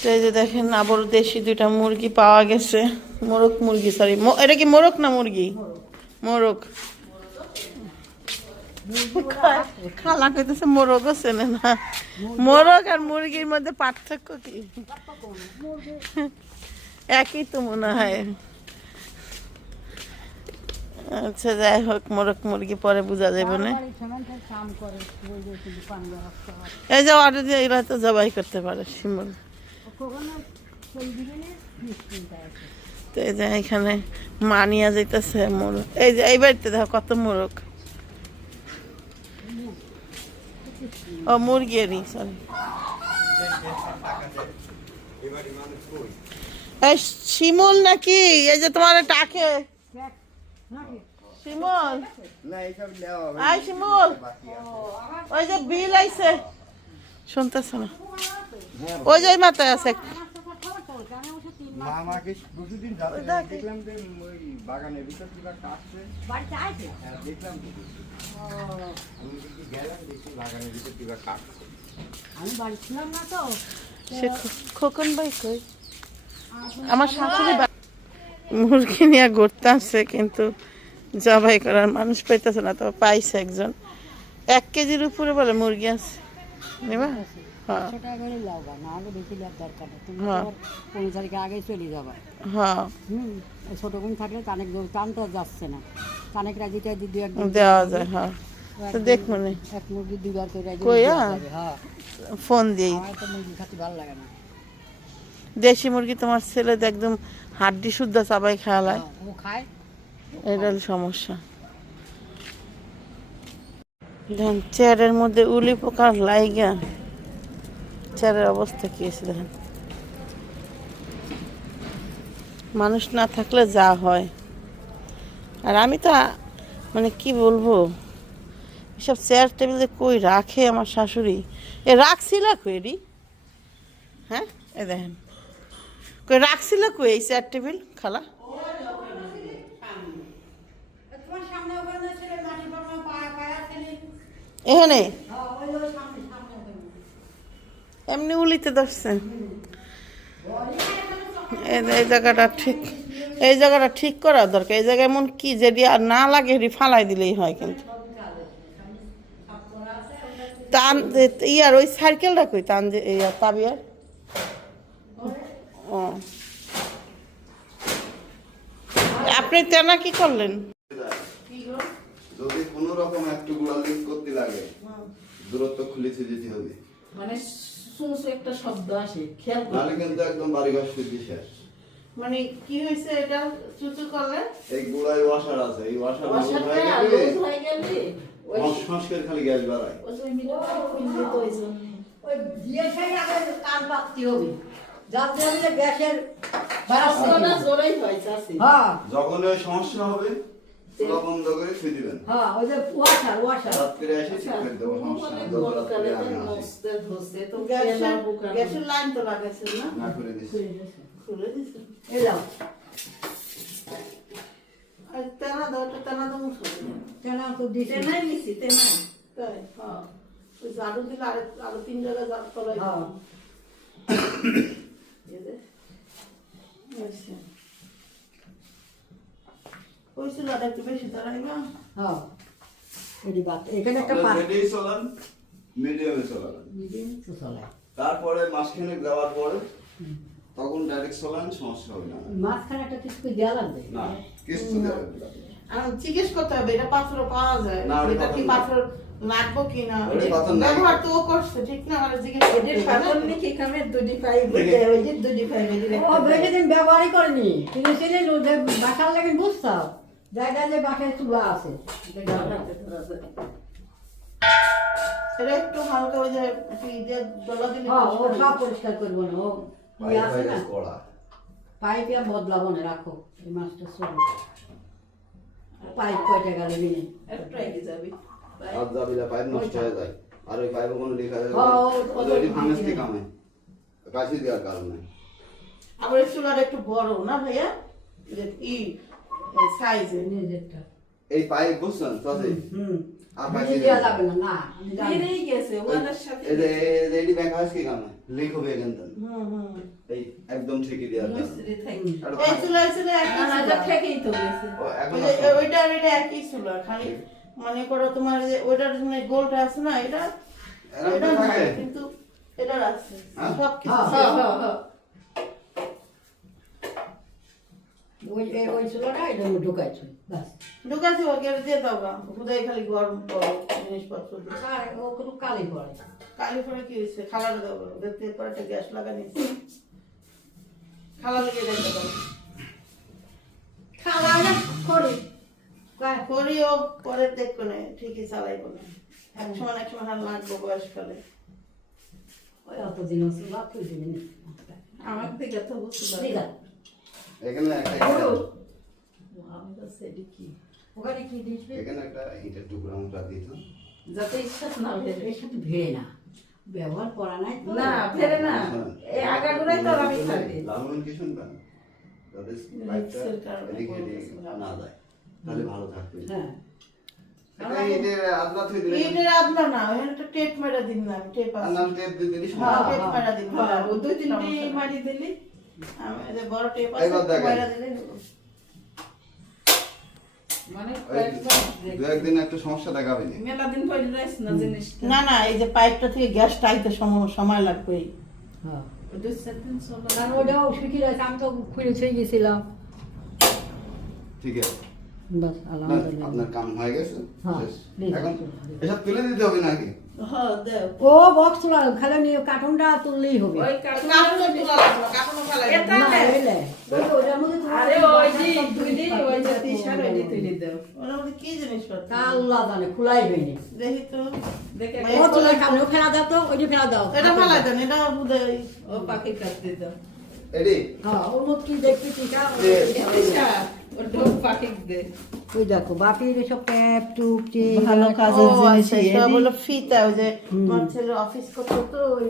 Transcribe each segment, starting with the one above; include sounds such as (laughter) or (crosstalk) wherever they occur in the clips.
তো এই যে দেখেন আবার দেশি দুইটা মুরগি পাওয়া গেছে। মোরগ মুরগি সরি এটা কি না মুরগি? খালা কইতেছে মোরগও না। মোরগ আর মুরগির মধ্যে পার্থক্য কি? একই তো মনে হয়। আচ্ছা যাই হোক মোরগ মুরগি পরে বোঝা যাবে না। এই যে অর্ডার দিয়ে এরা তো জবাই করতে পারে শিমুল। তো এই যে এখানে মানিয়া যাইতেছে মোরগ। এই যে এই বাড়িতে দেখো কত মোরগ। ও মুরগিরই সরি এই শিমুল নাকি এই যে তোমার টাকে শিমুল। আই শিমুল। ওই যে বিল আইছে। শুনতেছ না। ওই যে মাথায় আছে হ্যাঁ, দেখলাম তো। আমি দেখি গেলাম দেখি বাগানের ভিতর কিবা কাটছে আমি বাড়ি ছিলাম না তো। সে খোকন ভাই কই? আমার শাশুড়ি মুরগি নিয়ে ঘুরতে আসছে কিন্তু জবাই করার মানুষ পাইতেছে না তো পাইছে একজন। এক কেজির উপরে বলে মুরগি আছে। নেবা? হ্যাঁ। হ্যাঁ। হ্যাঁ। হুম ছোটো বোন থাকলে তানেক টানটা যাচ্ছে না। তানেক রাজিটা দু একদিন দেওয়া যায় হ্যাঁ। তো এক মুরগি দুবার করে ফোন দিই। মুরগি খেতে ভালো লাগে না। দেশি মুরগি তোমার ছেলে একদম হাড্ডি শুদ্ধ চাবাই ও খায়। এটা সমস্যা। দেখেন, চেয়ারের মধ্যে উলি পোকার লাইগা। চেয়ারের অবস্থা কি আছে দেখেন। মানুষ না থাকলে যা হয়। আর আমি তো মানে কি বলব, এসব চেয়ার টেবিল যে কই রাখে আমার শাশুড়ি? এ রাখছিল কই রি? হ্যাঁ এ দেখেন। কই রাখছিল কই এই চেয়ার টেবিল, খালা? এখানে? এমনি উলিতে ধরছেন। এই জায়গাটা ঠিক, এই জায়গাটা ঠিক করা দরকার। এই জায়গায় এমন কি যদি আর না লাগে হেরি ফালাই দিলেই হয় কিন্তু। টান ইয়ার ওই সাইকেলটা কই? টান যে ইয়ার, তাবিয়ার? ও। আপনি তেনা কি করলেন রকম একটু গুড়া লিক করতে লাগে। দূরত্ব খুলেছে যেতে হবে মানে শুনছো একটা শব্দ আসে খেয়াল নাহলে কিন্তু একদম বাড়িঘর শুদ্ধি শেষ মানে কি হয়েছে এটা? চুচু করলে? এই গুড়ায় ওয়াশার আছে এই ওয়াশার হয়ে গেলে হয়ে গেলে সংস্কার খালি গ্যাস বাড়ায়। ওই যে মিটারটা ওই জন্য। ওই আগে কান পাততে হবে। যাতে গ্যাসের বাষ্পটা জোরেই হয় চাষি। হ্যাঁ। যখন সমস্যা হবে চুলা বন্ধ করে দিবেন। হ্যাঁ ওই যে ওয়াশার ওয়াশার। রাত্রে এসে ঠিক করে দেবো সমস্যা নেই গরমকালে রাত্রে তো আমি আসি। মস্ত ধসে, তো গ্যাসের গ্যাসের লাইন তো না? না করে দিচ্ছি খুলে দিছে। এই যাও। আর তেনা দাও তো তেনা দাও কেন তো দিছে। তেনাই নিছি তেনাই। তাই? হ্যাঁ। ওই ঝাড়ু দিলে আরও আরও তিন জায়গায় ঝাড়ু তলায় হ্যাঁ। এই যে। আচ্ছা। ওই চুলাটা একটু বেশি হ্যাঁ। এটি এখানে একটা চলান মিডিয়ামে মিডিয়াম তো তারপরে মাসখানেক দেওয়ার পরে তখন ডাইরেক্ট চলান সমস্যা হবে না। একটা কিছু দেওয়া লাগবে? না কিছু দেওয়া লাগবে। জিজ্ঞেস করতে হবে এটা পাথর পাওয়া যায়? এটা কি পাথর লাগবো কি না ওটা পাথর নাই। ব্যবহার তো করছে ঠিক না? আমার জিজ্ঞেস করতে? নাকি দুটি পাই ওই যে দুটি পাই ব্যবহারই করেনি। যে বাসার লাগে বুঝতাম জায়গায় যে চুলা আছে এটা একটু হালকা ওই যে দিলে হ্যাঁ ও পরিষ্কার সব পরিষ্কার করব না ও আছে না। পাইপ বদলাবো না রাখো এই মাছটা চলো পাইপ কয়টা গেলে নিয়ে একটু এগিয়ে যাবি? হাত পাইপ নষ্ট হয়ে যায়। আর ওই পাইপে কোনো লিক হয়ে কামে দেওয়ার কারণে আবার চুলাটা একটু বড় না ভাইয়া? ই সাইজে নিজেরটা এই পাইপ বুঝছেন হুম আর যাবে না না গেছে ওনার সাথে এই যে এই যে এটি ব্যাংক হাউস কি কামে লিখো বেগেন্দন হুম হুম এই একদম ঠিকই দেওয়া দাম মিস্ত্রি থাকি আর এই চুলা চুলা একই না, না, চুলা। এটা থেকেই তো গেছে ও, এখন ওই যে- আসো। ওইটা আর এটা একই চুলা খালি মনে করো তোমার যে ওইটার জন্য গোলটা আছে না এটা। কিন্তু এটা আছে? সব কিছু হ্যাঁ, হ্যাঁ, হ্যাঁ, হ্যাঁ। ওই এই ওই চুলাটা এটা আমি বাস ঢুকাছি ওকে দিয়ে দাও গা। খুদাই খালি গরম জিনিসপত্র আর ও কোনো কালি পড়ে কালি পরে কি হয়েছে? খালাটা দাও দেখতে পরে একটা গ্যাস লাগা নিচ্ছে খালা লেগে দেখতে দাও খাওয়া না করি করিও পরে দেখো না ঠিকই চালাইবো না। এক সময় এক সময় হাল লাগবো বয়সকালে ওই অতদিন না। আমার থেকে তো বুঝতে পারি এখানে একটা আমি তো সেটি কি? ওখানে কি দিয়েছিলি এখানে একটা ইটের টুকরা মতো দিত যাতে ইচ্ছা না ভেবে এর সাথে ভিড়ে না। ব্যবহার করা নাই না ফেরে না। এই আগাগুলোই তো আমি থাকি লালন কি শুনবেন যাতে পাইপটা এদিকে এদিকে না যায় তাহলে ভালো থাকবে। হ্যাঁ। এটা ইটের আদলা থুই দিলে ইটের আদলা না ওখানে একটা টেপ মেরা দিন না টেপ টেপ হ্যাঁ মেরা দিন হ্যাঁ, দুই মারি দিলি। মানে একদিন একটু সমস্যা দেখাবে নি। না না না এই যে পাইপটা থেকে গ্যাসটা আইতে সময় লাগবে। হ্যাঁ। ওটাও আমি তো খুলে ছুঁয়ে গেছিলাম। ঠিক আছে। বাস আলহামদুলিল্লাহ। আপনার কাম হয়ে গেছে? হ্যাঁ, শেষ। ঠিক এখন এসব তুলে দিতে হবে নাকি? হ্যাঁ ও বক্স তোলা নিয়ে কার্টুনটা তুললেই হবে। ওই আল্লাহ জানে খোলাই হয়নি। ও ফেলা দাও তো ফেলা দাও। এটা ফেলাই দেন এটা ও পাখি কাটতে দাও। এডি হ্যাঁ ওর মধ্যে কি দেখবি ওই দেখো বাপির সব ট্যাপ টুপ ভালো কাজের জিনিস আচ্ছা, হলো ফিতা ওই যে তোমার ছেলে অফিস করতো তো ওই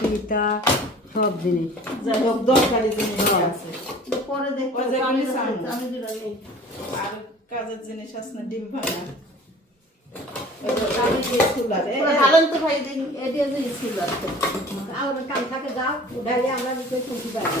ফিতা সব জিনিস। যাই হোক দরকারি জিনিস আছে। পরে দেখো আমি আমি যেটা নেই আর কাজের জিনিস আছে না ডিম ভাঙা। ওই যে আমি দিয়ে চুলার এ ওরা হালান তো ভাই দেখি এটা যে চুলার আর কাম থাকে যাও উঠাইলে আমরা নিচ ঢোকে দেখে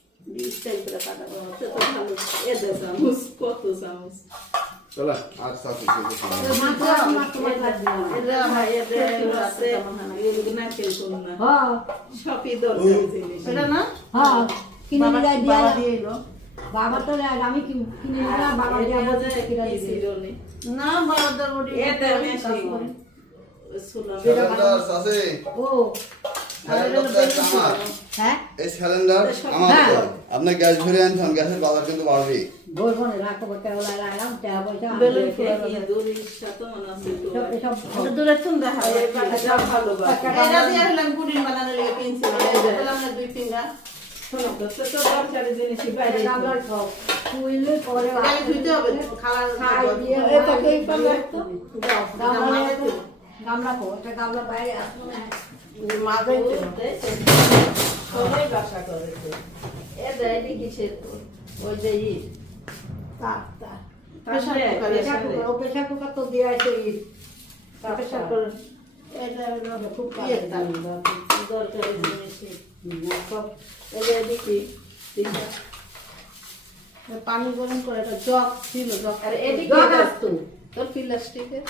করে সে তো ভালো এ দে চামচ কত চামচ চলো আর এটা না হ্যাঁ সবই দরকারি জিনিস না হ্যাঁ কিনে বাবা নিয়ে দিয়া বাবা দিয়ে এলো বাবা তো আমি কি- কিনে নিলাম বাবা এটা নি না বাবা দরবটি এটা বেশি শুনলাম ও হ্যাঁ? এই স্যালেন্ডার আমার হ্যাঁ। গ্যাস ভরে আনছেন গ্যাসের বাজার কিন্তু বাড়বে। বই গামলা গামলা একটু। একটু। কো এটা গামলা বাইরে আসলো না মা ও, যাইতে দেখছে। সবাই বাসা করেছে। এ ওই যে ই, কুকার তো দিয়ে খুব ইয়ে। দরকারি। সব দেখি, পানি গরম করে একটা জগ ছিল জগ আর এদিকে। তোর প্লাস্টিকের?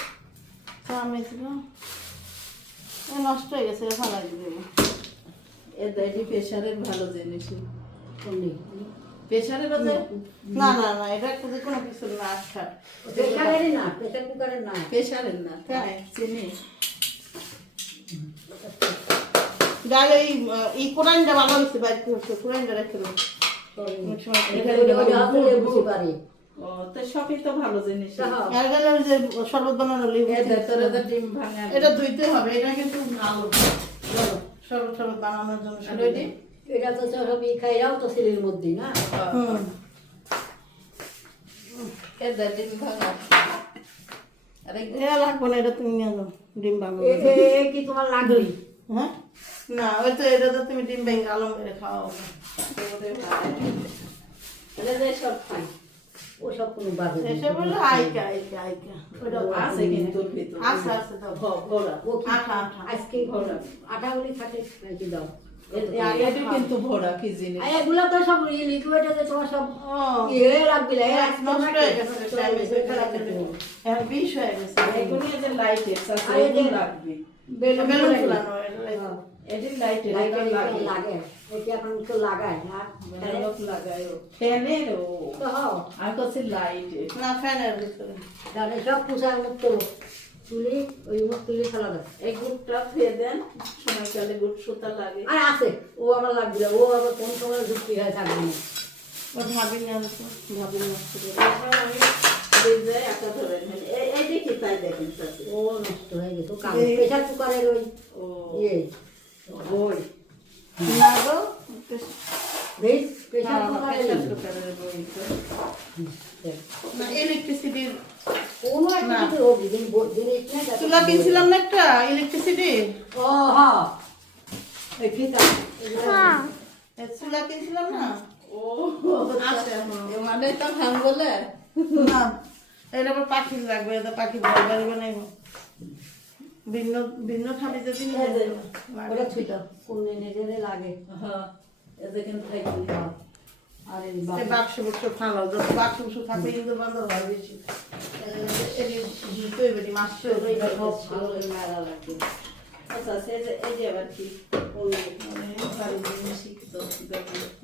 ছিল নষ্ট হয়ে গেছে ভালো জিনিসই। কোনটি? না না না এটা কোনো কিছু না আচ্ছা প্রেসারেরই না প্রেসার কুকারের না। প্রেসারের না তাই চিনি। যাই এই এই কোরআনটা ভালো হয়েছে বাইরে কোরআনটা রেখে দেবো ও তো সবই তো ভালো জিনিস। হ্যাঁ। আর গেলে ওই যে শরবত বানানো লেবু এ দেয় তোর তো ডিম ভাঙা। এটা ধুইতে হবে এটা কিন্তু ভালো ভালো। শরবত শরবত বানানোর জন্য আর ওই যে এটা তো সব ই তো সিলের মধ্যেই না? এটা ডিম ভাঙা। আরে লাগবে না এটা তুমি নিয়ে যাও ডিম ভাঙো এ- কি তোমার হ্যাঁ? না ওই তো এটা তো তুমি ডিম ভেঙে আলম করে খাওয়াও। এটা সব খাই। ওসব কোনো বাজে নেই। এসব আইকা আইকা আইকা ওটা আছে কিন্তু আছে আছে দাও ভরা ও আঠা আঠা। আজকে আটাগুলি থাকে নাকি দাও? কিন্তু ভরা কি জিনিস? এগুলো তো সব লিকুইড আছে তোমার সব ইয়ে লাগবে নষ্ট হয়ে গেছে টাইম হয়ে। এখন বিষ হয়ে গেছে। এগুলি যে লাইটের আছে এগুলো লাগবে বেলুন বেলুন ফুলানো। এটা হ্যাঁ, এটি লাইটের লাইটের লাগে লাগে। লাগে এটি এখন কেউ লাগায় আর লোক লাগায় ফ্যানের ও তো আর কাছে লাইটের না ফ্যানের ভিতরে। তাহলে সব পুষার মুক্ত। তুলি ওই মুখ তুলি ফেলা দাও। এই গুড়টা ফেয়ে দেন। সময়কালে গুড় সুতা লাগে। আর আছে। ও আমার লাগবে ও আবার কোন সময় যুক্তি হয়ে থাকবে না। ও ভাবি নিয়ে আসব। ভাবি নষ্ট করে আমি একা ধরে এই দেখি তাই দেখেন ও নষ্ট হয়ে গেছে। এই- প্রেশার কুকারের ওই ও। ইয়ে। বেশ (laughs) হ্যাঁ, কুকারের বই না ইলেকট্রিসিটির কোনো একটা চুলা কিনছিলাম না একটা ইলেকট্রিসিটি ও হ্যাঁ ঠিক আছে চুলা কিনছিলাম না ও মানে তো ভাঙ বলে। না এটা আবার পাখি লাগবে এটা পাখি বাড়ি বানাইব ভিন্ন ভিন্ন ঠাবি যদি ওটা ছুঁতো কোন নিজেদের লাগে হ্যাঁ এই দেখেন থাকি আর এই বাক্স বুক্স ফালাও যত বাক্স বুক্স থাকবে ইন্দুর বান্দর হয় বেশি জুতোই বেটি মাছ সব ভালো লাগবে আচ্ছা সে যে এই যে আবার কি ওই মানে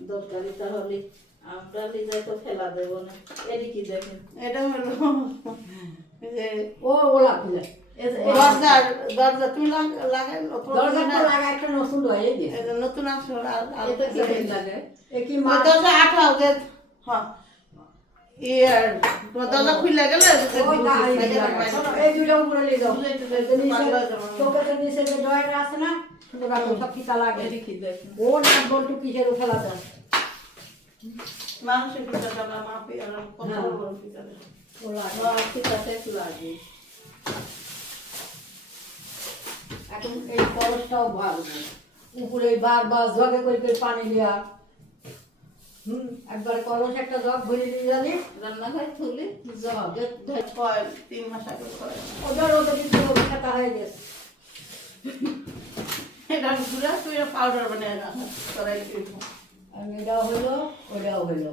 দরকারি তাহলে আমরা লিজাই তো ফেলা দেব না এদিকে দেখেন এটা হলো যে ও ও লাগবে এই যে- এই- দরজার দরজা তুমি লাগ- লাগাই দরজা নতুন হয় নতুন আসো আর দরজা আঠাও যে হ্যাঁ। দরজা খুলে গেলে এই দুটো উপরে নিয়ে যাও। চোখের নিচে আছে না সব ফিতা লাগে। ও না বলটু কিসের ফেলা দাও মানুষের পিছনে মাপি আর কত লাগে। একটু লাগে। এখন এই কলসটাও ভালো উপরে বারবার জগে করে করে পানি দেওয়া হুম একবার কলস একটা জগ ভরে দিয়ে যাবে রান্নাঘর খুলে জগ। তিন মাস আগে ওদের ওদের কিন্তু হয়ে গেছে। এটা ঘুরে তুই পাউডার বানিয়ে না করাই দিবো এটাও হইল ওটাও হইল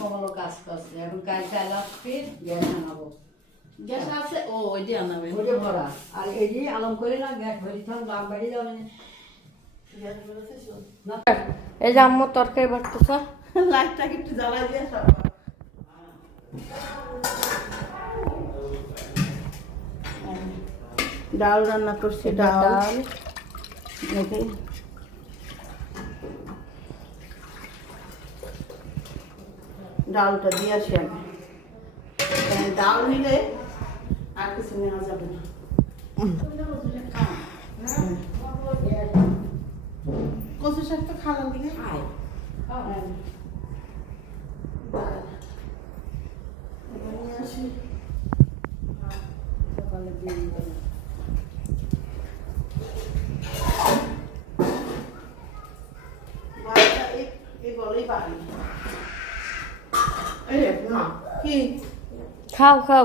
কমলো কাজ করছে। এখন কাজ চাল আসবে গ্যাস আনাবো গ্যাস আছে? ও ওই দিয়ে আনাবে ওটা ভরা আর এই যে আলম করে না গ্যাস ভরি তখন দাম বাড়িয়ে যাবে এই যে আম্মু তরকারি বাটতেছে। লাইটটা একটু জ্বালাই দিয়ে সব। ডাল রান্না করছি ডাল। দেখি। ডালটা দিয়ে আসি আমি। কারণ ডাল নিলে আর কিছু নেওয়া যাবে না কচু শাক তো খাওয়ার দিকে খায় সকালে দিয়ে দিবেন। ভাতটা এই এই বলেই পারি এই না কি খাও খাও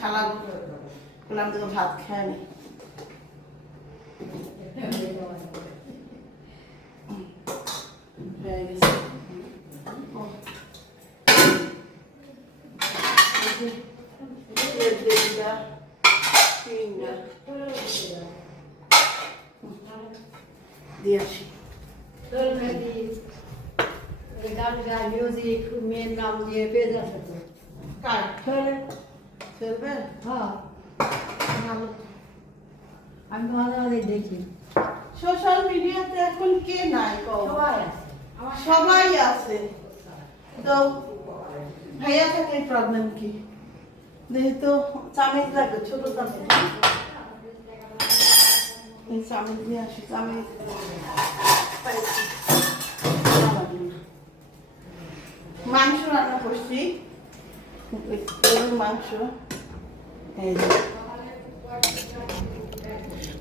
খালা বললাম তো ভাত খায় নি হয়ে গেছে ও। তোর মেহেদি এই গান গায় মিউজিক মেয়ের নাম দিয়ে পেজ আছে তো কার হ্যাঁ। ভালো। আমি মাঝে মাঝে দেখি। সোশ্যাল মিডিয়াতে এখন কে নাই সবাই আছে। সবাই আছে। তো ভাইয়া থাকে প্রবলেম কি? যেহেতু চামিচ লাগবে ছোট চামিচ চামিচ দিয়ে আসি চামিচ মাংস রান্না করছি। গরুর মাংস।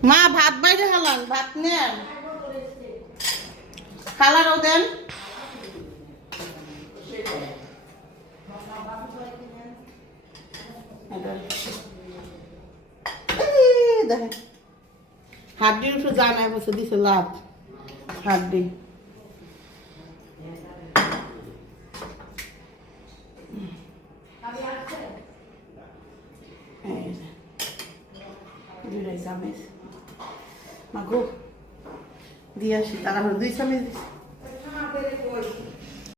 মা, ভাত বাইরে হালান, ভাত নেন। কালারও দেন। দেখেন। হাড্ডির উপরে জানায় বসে, দিছে লাভ হাড্ডি এই যে। দুইটাই চামিচ। মাগো দিয়ে আসি তার দুই চামিচ দিছি।